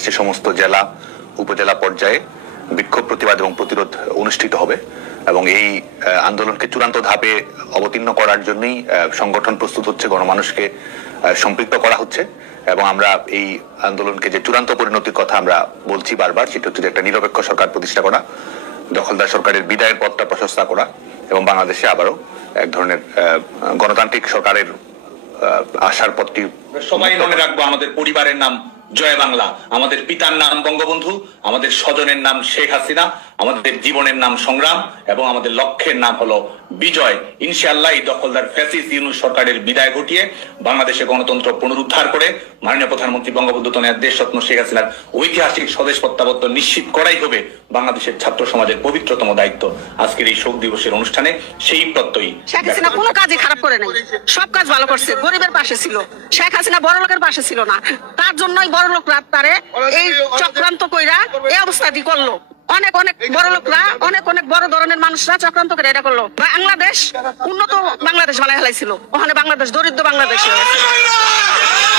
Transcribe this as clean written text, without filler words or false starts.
বাংলাদেশের সমস্ত জেলা উপজেলা পর্যায়ে বিক্ষোভ প্রতিবাদ এবং প্রতিরোধ অনুষ্ঠিত হবে এবং এই আন্দোলনকে চূড়ান্ত ধাপে অবতীর্ণ করার জন্যই সংগঠন প্রস্তুত হচ্ছে, গণমানুষকে সম্পৃক্ত করা হচ্ছে এবং আমরা এই আন্দোলনকে যে চূড়ান্ত পরিণতির কথা আমরা বলছি বারবার, সেটা হচ্ছে যে একটা নিরপেক্ষ সরকার প্রতিষ্ঠা করা, দখলদার সরকারের বিদায়ের পথটা প্রশস্ত করা এবং বাংলাদেশে আবারও এক ধরনের গণতান্ত্রিক সরকারের আশার পথটি। সবাই মনে রাখবো, আমাদের পরিবারের নাম জয় বাংলা, আমাদের পিতার নাম বঙ্গবন্ধু, আমাদের স্বজনের নাম শেখ হাসিনা, আমাদের জীবনের নাম সংগ্রাম এবং আমাদের লক্ষ্যের নাম হলো বিজয়। ইনশাআল্লাহ এই দখলদার ফ্যাসিস্ট ইউনূস সরকারের বিদায় ঘটিয়ে বাংলাদেশে গণতন্ত্র পুনরুদ্ধার করে মাননীয় প্রধানমন্ত্রী বঙ্গবন্ধু তনয়া দেশরত্ন শেখ হাসিনার ঐতিহাসিক স্বদেশ প্রত্যাবর্তন নিশ্চিত করাই হবে বাংলাদেশের ছাত্র সমাজের পবিত্রতম দায়িত্ব। আজকের এই শোক দিবসের অনুষ্ঠানে সেই প্রত্যয়ী। শেখ হাসিনা কোনো কাজই খারাপ করে নাই, সব কাজ ভালো করছে, গরিবের পাশে ছিল। শেখ হাসিনা বড় লোকের পাশে ছিল না, তার জন্যই বড় লোকরা তারে এই চক্রান্ত কইরা এই অবস্থাটি করলো। অনেক অনেক বড় লোকরা, অনেক অনেক বড় ধরনের মানুষরা চক্রান্ত করে এটা করলো। বাংলাদেশ উন্নত বাংলাদেশ বানায় ফেলাইছিল, ওখানে বাংলাদেশ দরিদ্র বাংলাদেশ হয়ে গেছে।